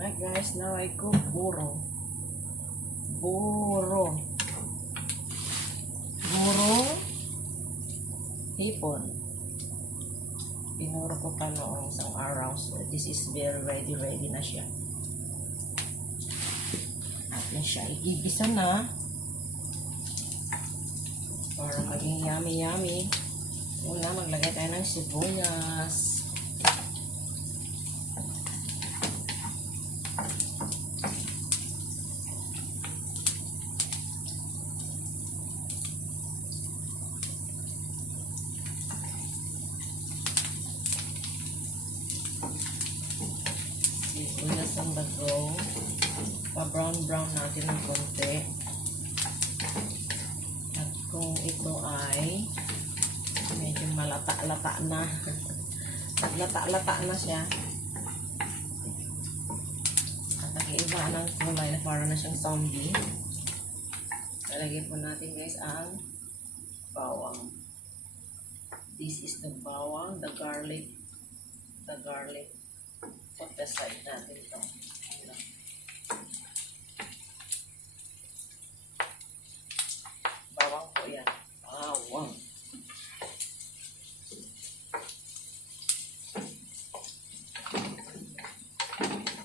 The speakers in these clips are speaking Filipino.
Hi guys, now I cook buro. Buro. Buro. Hipon. Pinuro ko pa noong isang araw. So this is very ready na siya. Atin siya igigisa na. Para maging yummy. Una, maglagay tayo ng sibuyas. Sibuyas ang bago. Pa-brown natin ng konti. At kung ito ay medyo malata-lata na. Naglata-lata na siya. At nag-iiba ng kulay na para na siyang zombie. Lalagyan po natin guys ang bawang. This is the bawang, the garlic. Put aside natin ito. Bawang po yan. Bawang.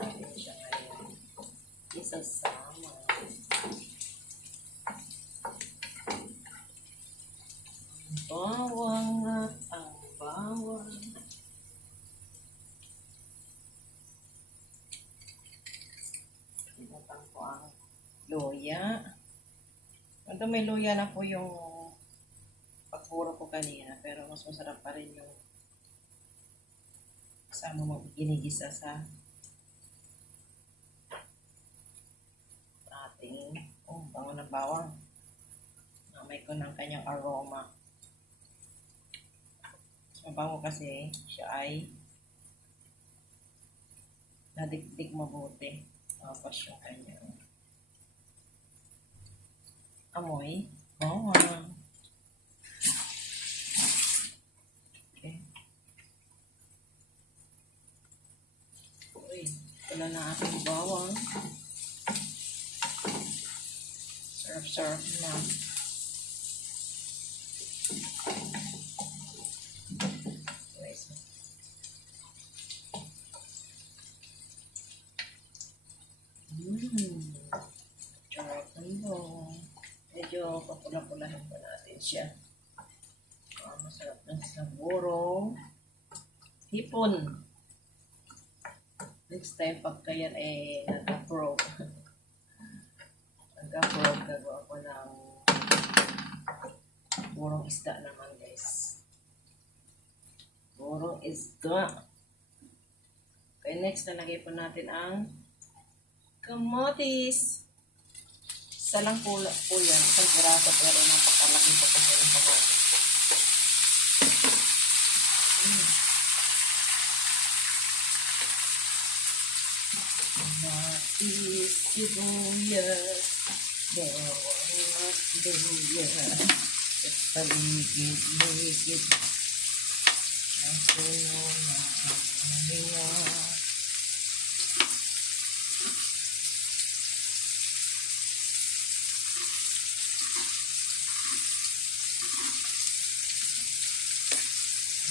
Natin siya ngayon. Isasama. Bawang at ang bawang. Pinatang ko ang luya. Although may luya na po yung pagpuro ko kanina, pero mas masarap pa rin yung kasama mo ginigisa sa ating bango ng bawang. Namay ko ng kanyang aroma. Mabango kasi siya ay nadikdik mabuti. Tapos yung kanyang amoy bawang. Okay. Uy, wala na ating bawang. Sarap na. Sarap na. Medyo papula-pulahin pa natin siya. Masarap ng saborong hipon. Next time, pagka yan nag-approve. Gagawa ko ng burong isda naman guys. Burong isda. Okay, next nalagay po natin ang kamatis. Isa lang po yan. Isang piraso pero napakalaki po kasi yung kamatis. Kamatis, sibuyas, bawang at luya. Sa paligid-ligid. Ang puno na ang hiya.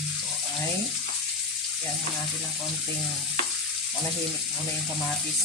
Ito ay yan natin ng konting manahimik muna yung kamatis.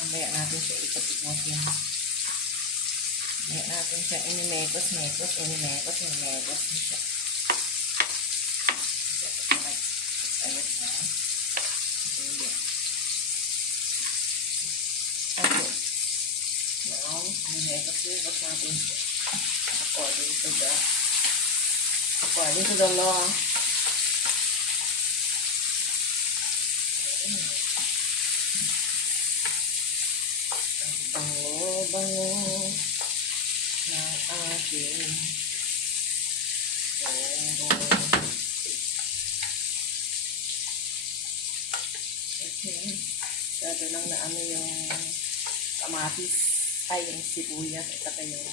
Mamaya natin siya ikot-ikotin. Mamaya natin siya inimekos siya. Ayos na. Okay. Now, inimekos natin siya. According to the law. Ang bango ng ating buro. Okay. Sabi lang na ano yung kamatis ay yung sibuyas at saka yung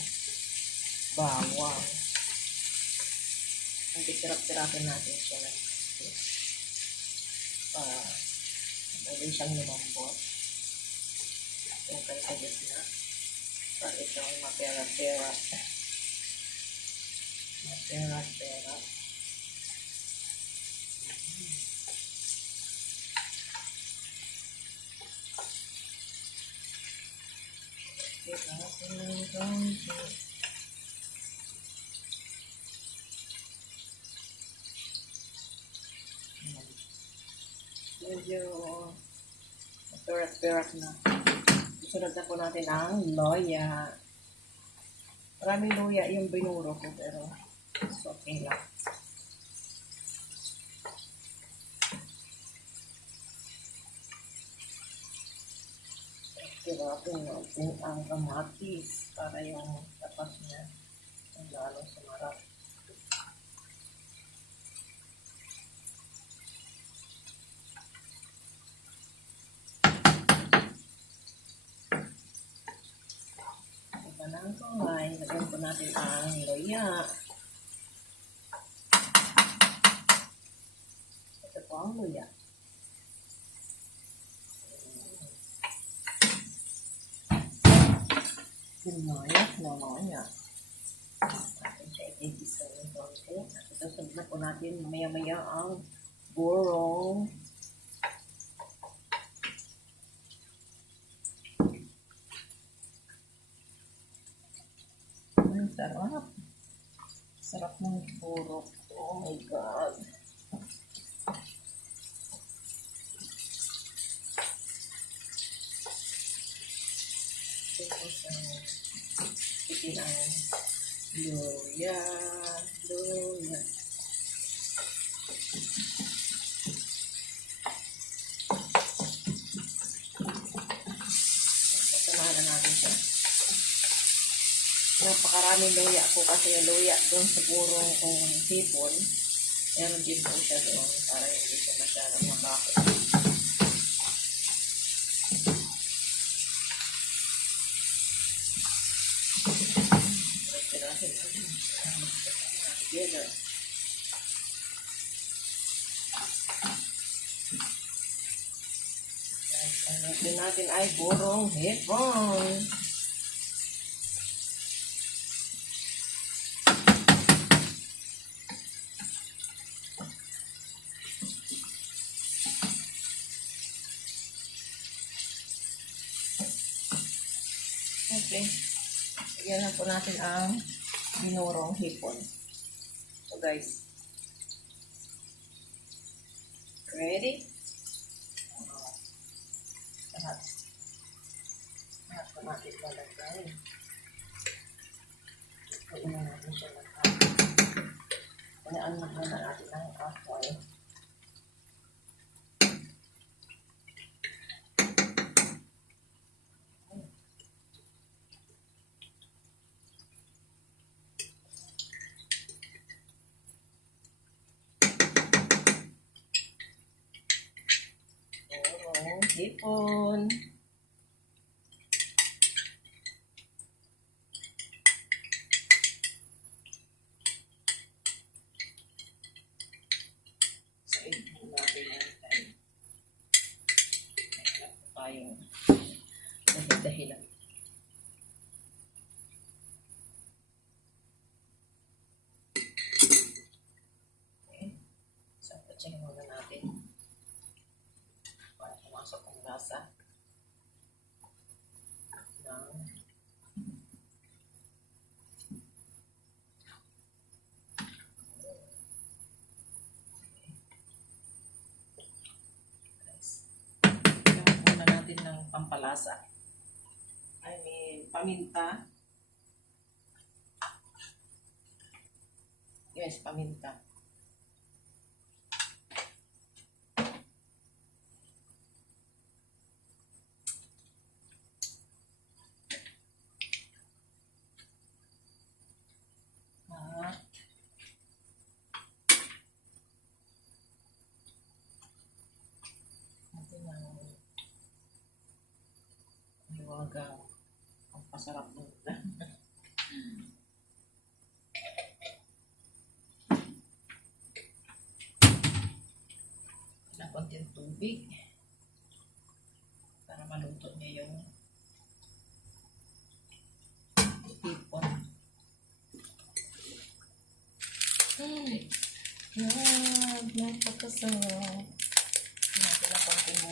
bawang. Hindi sirap-sirapin natin siya. Pwede siyang lumambot. Okay sa gitna. Para itong mapera-pera. Mapera-pera. Kita natin ng konti. Medyo perak-perak na. Sunod na po natin ang loya. Maraming loya yung binuro ko pero okay lang. Tiratin natin ang kamatis para yung tapas niya ang lalo sumarap. Ng kulay, lagyan po natin ang loya. Ito po ang loya. Loya. Atin siya i-gisa ng konti. At isusunod na po natin maya-maya ang burong. Sarap. Sarap ng burok. Oh my God. Ito sa itin ang loya. Loya. Samahan natin siya. Napakaraming luya po kasi yung luya doon sa burong kung hipon. Meron din po siya doon para hindi siya masyadong mabako. Together. Ang natin ay burong hipon. Okay. Lagyan na po natin ang binurong hipon. So guys. Ready? Lahat. Lahat po natin lalagay. Pwede na natin siya lahat. Kanyaan na muna natin ang apoy. Hipon. Sa ito natin ang time. Tayong dahilan. Okay. So, patsingin muna natin. Para pumasok ang lasa. Ng pampalasa. I mean, paminta. Yes, paminta. Hanggang ang pasarap mo. Na konting tubig. maluto niya yung hipon. Ay, yan, napakasarap. Natin na konti mo.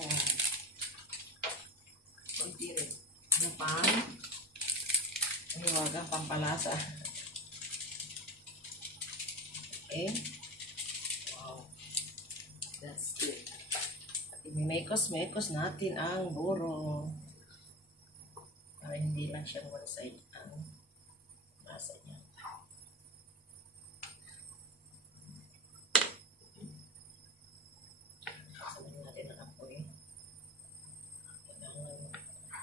Konti rin. Ano pa? Hiwagang pampalasa. Okay. Wow. That's it. Imimekos-mekos natin ang buro. Para hindi lang siyang one side ang masa niya. Sabihin natin ang apoy. Kailangan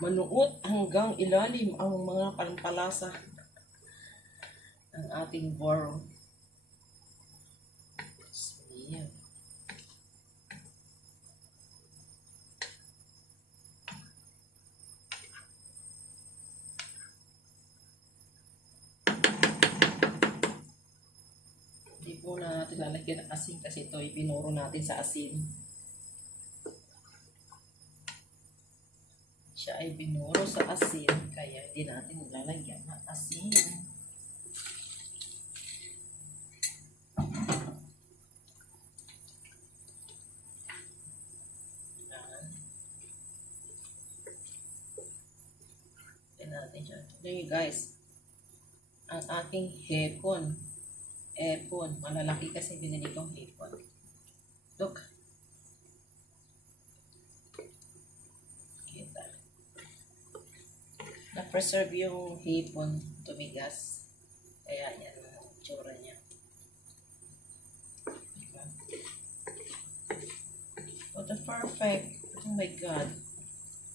manuot hanggang ilalim ang mga pampalasa ng ating buro. Yan. Hindi po na natin lalagyan ng asin kasi ito ibinuro natin sa asin. Siya ay binuro sa asin kaya hindi natin lalagyan ng asin. Natin siya. Tignan guys, ang ating hipon. Malalaki kasi binili kong hipon. Look. Kita. Na-preserve yung hipon, tumigas. Kaya yan ang tsura niya. Diba? What a perfect. Oh my God.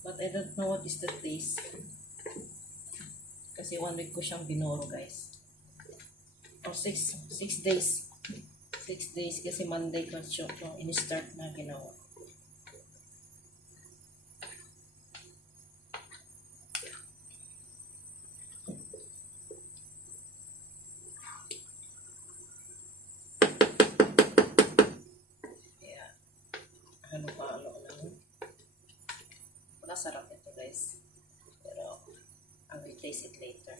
But I don't know what is the taste. Kasi 1 week ko siyang binoro guys. Or 6 days. 6 days kasi Monday ko siya in-start na ginawa. Kaya, halo-halo lang. Masarap ito guys. Pero, I will taste it later.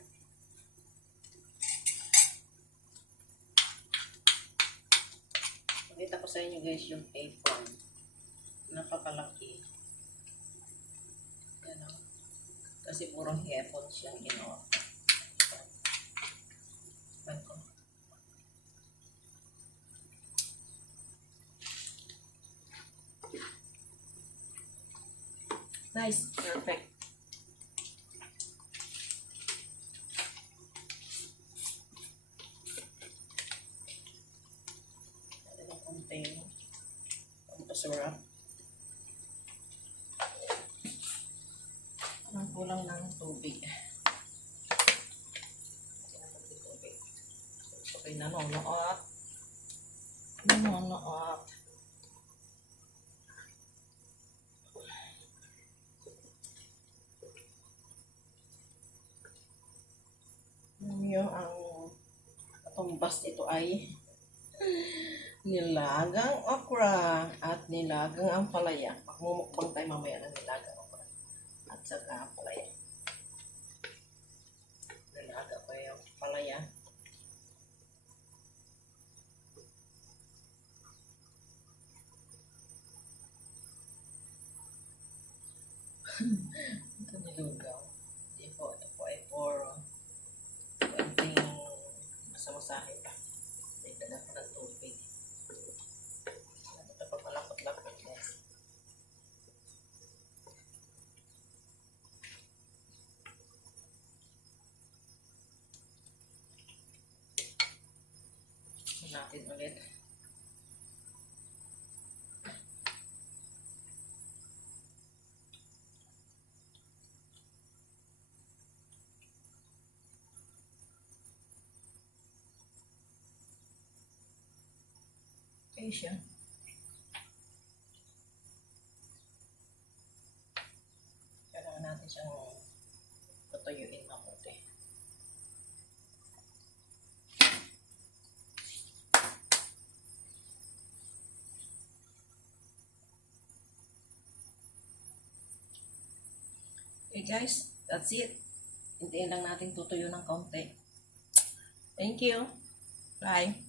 Pakita ko sa inyo guys yung apron. Napakalaki. Yan o. Kasi purong hepon siya ginawa. Ito. Nice. Perfect. Pampasarap. Ang kulang ng tubig. Tubig. Okay, nanonoot. Nanonoot. Yung ang katumbas nito ay nilagang okra at nilagang ampalaya. Magmumukbang tayo mamaya ng nilagang okra at saka ampalaya. Nilaga ko yung ampalaya. Ito nilugaw. Ito po ay puro konting masamasahin pa. Dagdagan ko ng tubig. Ito pa malapot-lapot guys. Natin ulit. Okay siya. Kailangan natin siyang patuyuin mabuti. Okay guys, that's it. Hintayin lang natin tutuyo ng kaunti. Thank you. Bye.